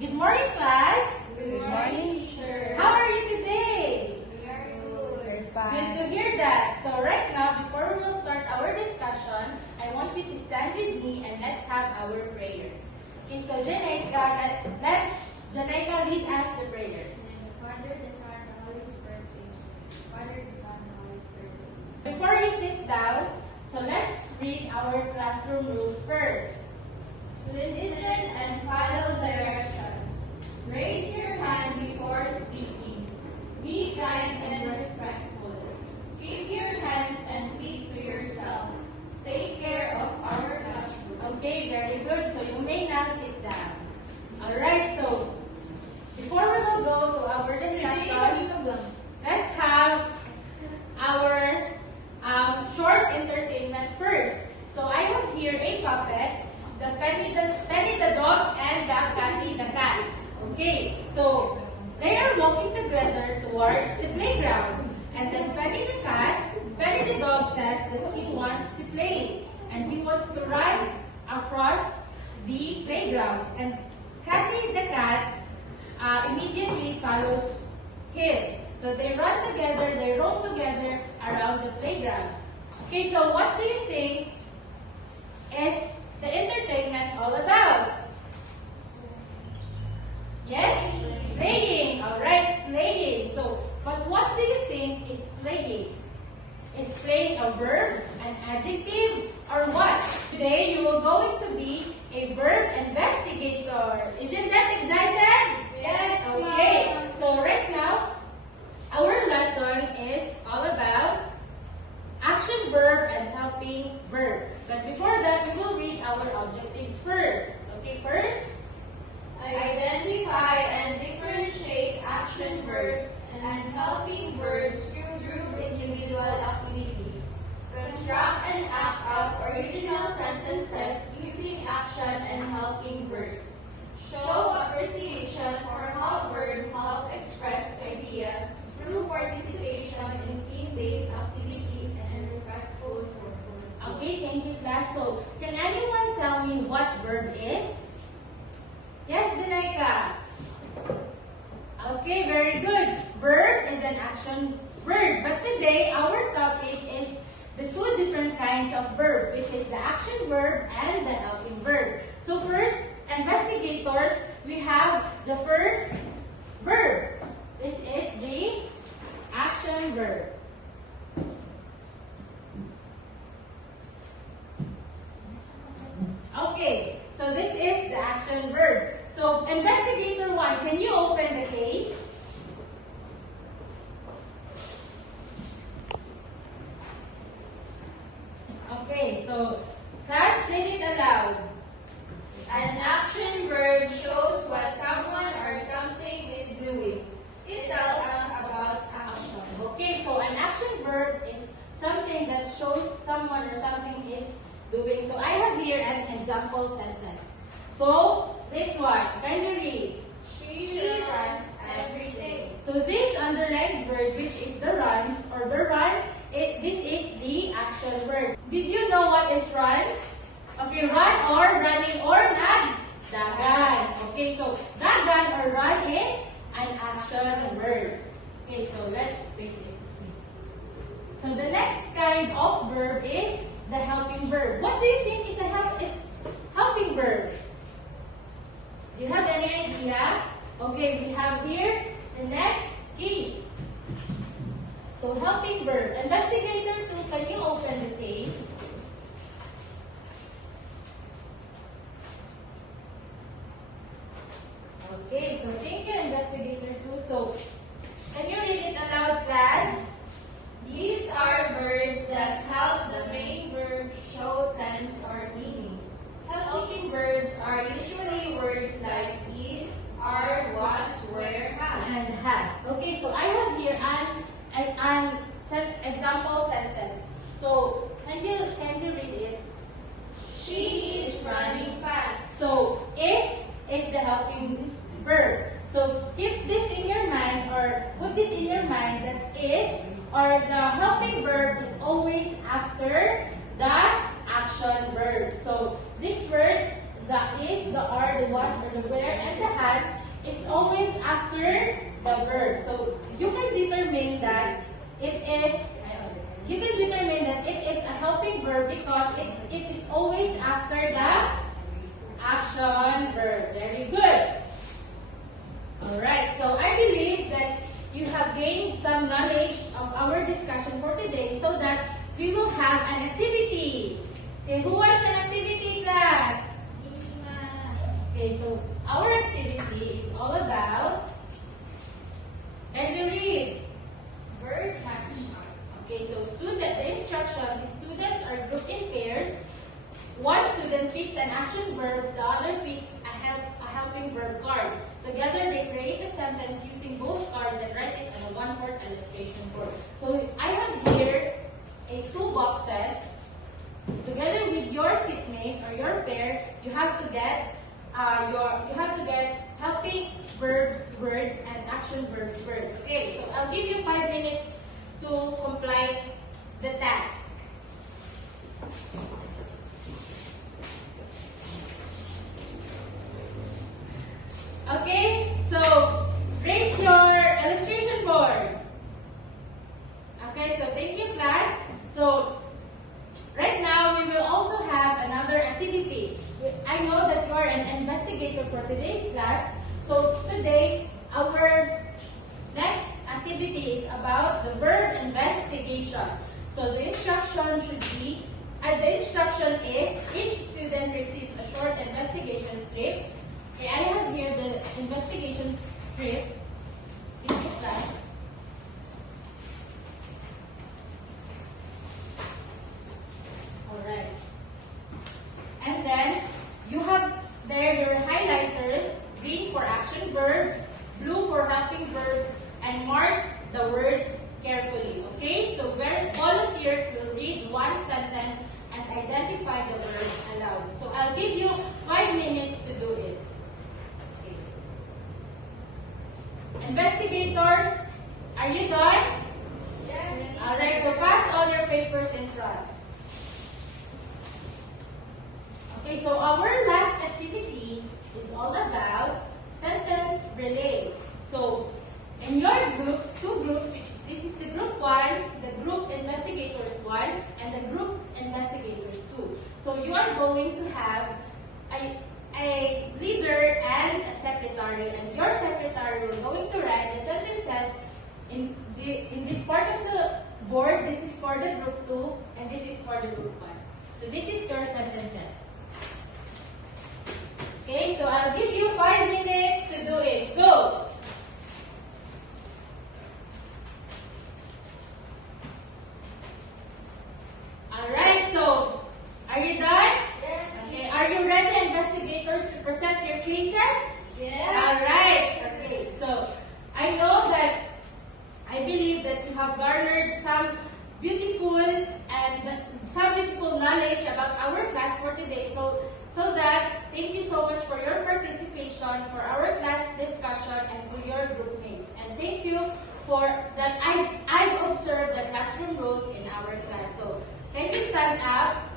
Good morning, class. Good morning, teacher. How are you today? We are good. Good to hear that. So right now, before we will start our discussion, I want you to stand with me and let's have our prayer. Okay, so Janeika, let Janeika lead us the prayer. Father, the Son, the Holy Spirit. Father, the Son, the Holy Spirit. Before you sit down, so let's read our classroom rules first. Listen and follow directions. Raise your hand before speaking. Be kind and respectful. Keep your hands and feet to yourself. Take care of our classroom. Okay, very good. So you may now sit down. Alright, so before we will go to our discussion, let's have our short entertainment first. So I have here a puppet, the Penny the dog and the Cathy the cat. Okay, so they are walking together towards the playground. And then Penny the dog says that he wants to play. And he wants to run across the playground. And Cathy the cat immediately follows him. So they run together, they roam together around the playground. Okay, so what do you think is the entertainment all about? Yes? Playing. Alright, playing. So, but what do you think is playing? Is playing a verb, an adjective, or what? Today you are going to be a verb investigator. Isn't that excited? Yes, Okay, Mom. so right now, our lesson is all about action verb and helping verb. But before that, we will read our objectives first. Okay, first, Identify and differentiate action verbs and helping verbs through individual activities. Construct and act out original sentences using action and helping verbs. Show appreciation for how verbs help express ideas through participation in team-based activities and respectful work. okay, thank you, class. So, can anyone tell me what verb is? Yes, Janeika. Okay, very good. Verb is an action word. But today, our topic is the two different kinds of verb, which is the action verb and the helping verb. So first, investigators, we have the first verb. This is the action verb. Okay, so this is the action verb. So, investigator 1, can you open the case? Okay, so class, read it aloud. An action verb shows what someone or something is doing. It tells us about action. Okay, so an action verb is something that shows someone or something is doing. So I have here an example sentence. So this one, can you read? She runs every day. So this underlined word, which is the runs or the run, this is the action word. Did you know what is run? Okay, run or running or dagan. Okay, so dagan or run is an action word. Okay, so let's fix it. So the next kind of verb is the helping verb. What do you think is helping verb? Do you have any idea? Okay, we have here the next case. So helping verb. Investigator 2, can you open the case? Okay, so thank you, Investigator 2. So, can you read it aloud, class? These are verbs that help the main verb show tense or meaning. Helping verbs are usually words like is, are, was, were, And has. has. Okay, so I have here an example sentence. So, can you read it? She is running fast. So, is the helping verb. So, keep this in your mind or put this in your mind that is or the helping verb is always after the action verb. So, these words, the is, the are, the was, or the where, and the has class, it's always after the verb. So you can determine that it is a helping verb because it is always after the action verb. Very good. Alright, so I believe that you have gained some knowledge of our discussion for today so that we will have an activity. Okay, who wants an activity, class? Okay, so our activity is all about, and you read, Word match. okay, so the instructions is students are grouped in pairs. One student picks an action verb, the other picks a helping verb card. Together they create a sentence using both cards and write it on a one-word illustration board. So I have here two boxes. Together with your seatmate or your pair, you have to get helping verbs word and action verbs word. Okay, so I'll give you 5 minutes to complete the task. Okay, so raise your illustration board. Okay, so thank you, class. So right now we will also have another activity. I know that you are an investigator for today's class. So today our next activity is about the verb investigation. So the instruction is each student receives a short investigation script. Okay, I have here the investigation script. Thank you, class. Alright. And then you have there your highlighters, green for action verbs, blue for helping verbs, and mark the words carefully. Okay? So volunteers will read one sentence and identify the word aloud. So I'll give you 5 minutes to do it. Okay. Investigators, are you done? Yes. Alright, so pass all your papers in front. Okay, so our last activity is all about sentence relay. So in your groups, two groups, this is the group 1, the group investigators 1, and the group investigators 2. So you are going to have a leader and a secretary, and your secretary will going to write the sentences in this part of the board. This is for the group 2, and this is for the group 1. So this is your sentences. Okay, so I'll give you 5 minutes to do it. Go! Alright, so are you done? Yes. Okay, are you ready, investigators, to present your cases? Yes. Alright, okay, so I know that I believe that you have garnered some beautiful knowledge about our class for today. So that, thank you so much for your participation, for our class discussion, and for your group mates. And thank you for that I've observed the classroom rules in our class. So can you stand up?